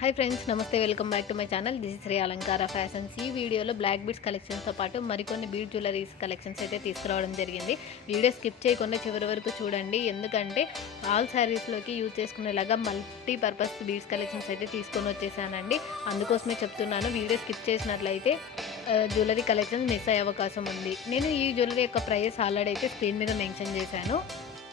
Hi friends, నమస్తే. Welcome back to my channel. This is Shri Alankara fashions. ఈ వీడియోలో black beads కలెక్షన్స్తో పాటు మరికొన్ని బీడ్ జ్యువెలరీస్ కలెక్షన్స్ అయితే తీసుకురావడం జరిగింది. వీడియో స్కిప్ చేయకుండా చివరి వరకు చూడండి, ఎందుకంటే ఆల్ శారీస్లోకి యూజ్ చేసుకునేలాగా మల్టీపర్పస్ బీడ్స్ కలెక్షన్స్ అయితే తీసుకొని వచ్చేసానండి. అందుకోసమే చెప్తున్నాను, వీడియో స్కిప్ చేసినట్లయితే జ్యువెలరీ కలెక్షన్స్ మిస్ అయ్యే అవకాశం ఉంది. నేను ఈ జ్యువెలరీ యొక్క ప్రైస్ ఆల్రెడీ అయితే స్క్రీన్ మీద మెన్షన్ చేశాను.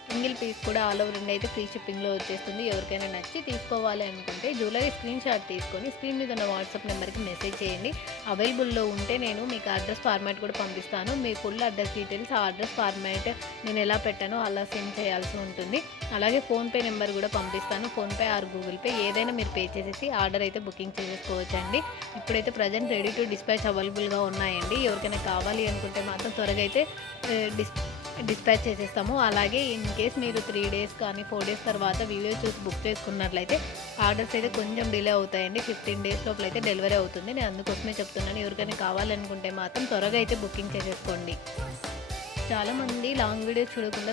సింగిల్ పీస్ కూడా ఆల్ ఓవర్ ఇండియా అయితే ఫ్రీ షిప్పింగ్లో వచ్చేస్తుంది. ఎవరికైనా నచ్చి తీసుకోవాలి అనుకుంటే జ్యువెలరీ స్క్రీన్ షాట్ తీసుకొని స్క్రీన్ మీద ఉన్న వాట్సాప్ నెంబర్కి మెసేజ్ చేయండి. అవైలబుల్లో ఉంటే నేను మీకు అడ్రస్ ఫార్మాట్ కూడా పంపిస్తాను. మీ ఫుల్ అడ్రస్ డీటెయిల్స్, ఆ అడ్రస్ ఫార్మాట్ నేను ఎలా పెట్టానో అలా సెండ్ చేయాల్సి ఉంటుంది. అలాగే ఫోన్పే నెంబర్ కూడా పంపిస్తాను. ఫోన్పే ఆర్ గూగుల్ పే ఏదైనా మీరు పే చేసేసి ఆర్డర్ అయితే బుకింగ్ చేసేసుకోవచ్చండి. ఇప్పుడైతే ప్రజెంట్ రెడీ టు డిస్పాచ్ అవైలబుల్గా ఉన్నాయండి. ఎవరికైనా కావాలి అనుకుంటే మాత్రం త్వరగా అయితే డిస్పాచ్ చేసేస్తాము. అలాగే ఇన్ కేస్ మీరు 3 డేస్ కానీ 4 డేస్ తర్వాత వీడియో చూసి బుక్ చేసుకున్నట్లయితే ఆర్డర్స్ అయితే కొంచెం డిలే అవుతాయండి. 15 డేస్ లోపల అయితే డెలివరీ అవుతుంది. నేను అందుకోసమే చెప్తున్నాను, ఎవరికైనా కావాలనుకుంటే మాత్రం త్వరగా అయితే బుకింగ్ చేసేసుకోండి. చాలామంది లాంగ్ వీడియోస్ చూడకుండా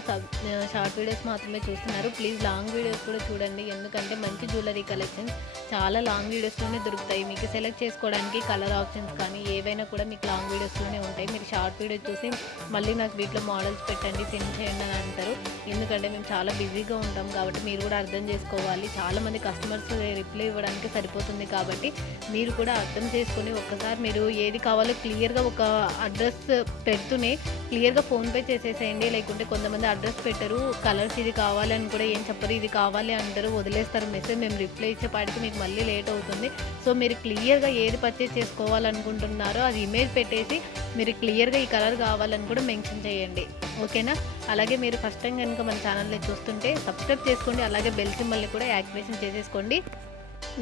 షార్ట్ వీడియోస్ మాత్రమే చూస్తున్నారు. ప్లీజ్ లాంగ్ వీడియోస్ కూడా చూడండి, ఎందుకంటే మంచి జ్యువెలరీ కలెక్షన్స్ చాలా లాంగ్ వీడియోస్లోనే దొరుకుతాయి. మీకు సెలెక్ట్ చేసుకోవడానికి కలర్ ఆప్షన్స్ కానీ ఏవైనా కూడా మీకు లాంగ్ వీడియోస్లోనే ఉంటాయి. మీరు షార్ట్ వీడియో చూసి మళ్ళీ నాకు వీటిలో మోడల్స్ పెట్టండి, సెండ్ చేయండి అని అంటారు. ఎందుకంటే మేము చాలా బిజీగా ఉంటాం కాబట్టి మీరు కూడా అర్థం చేసుకోవాలి. చాలామంది కస్టమర్స్ రిప్లై ఇవ్వడానికి సరిపోతుంది కాబట్టి మీరు కూడా అర్థం చేసుకొని ఒక్కసారి మీరు ఏది కావాలో క్లియర్గా ఒక అడ్రస్ పెడుతూనే క్లియర్గా ఫోన్పే చేసేసేయండి. లేకుంటే కొంతమంది అడ్రస్ పెట్టరు, కలర్స్ ఇది కావాలి అని కూడా ఏం చెప్పరు, ఇది కావాలి అంటారు, వదిలేస్తారు మెసేజ్. మేము రిప్లై ఇచ్చేపాటికి మీకు మళ్ళీ లేట్ అవుతుంది. సో మీరు క్లియర్గా ఏది పర్చేస్ చేసుకోవాలనుకుంటున్నారో అది ఇమేజ్ పెట్టేసి మీరు క్లియర్గా ఈ కలర్ కావాలని కూడా మెన్షన్ చేయండి, ఓకేనా? అలాగే మీరు ఫస్ట్ టైం కనుక మన ఛానల్ని చూస్తుంటే సబ్స్క్రైబ్ చేసుకోండి. అలాగే బెల్ సింబల్ని కూడా యాక్టివేషన్ చేసేసుకోండి.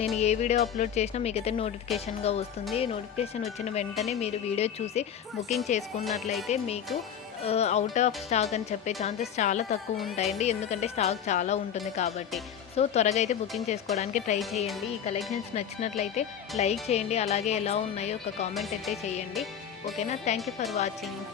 నేను ఏ వీడియో అప్లోడ్ చేసినా మీకైతే నోటిఫికేషన్గా వస్తుంది. నోటిఫికేషన్ వచ్చిన వెంటనే మీరు వీడియో చూసి బుకింగ్ చేసుకున్నట్లయితే మీకు అవుట్ ఆఫ్ స్టాక్ అని చెప్పే ఛాన్సెస్ చాలా తక్కువ ఉంటాయండి, ఎందుకంటే స్టాక్ చాలా ఉంటుంది కాబట్టి. సో త్వరగా అయితే బుకింగ్ చేసుకోవడానికి ట్రై చేయండి. ఈ కలెక్షన్స్ నచ్చినట్లయితే లైక్ చేయండి, అలాగే ఎలా ఉన్నాయో ఒక కామెంట్ అయితే చేయండి, ఓకేనా? Thank you for watching.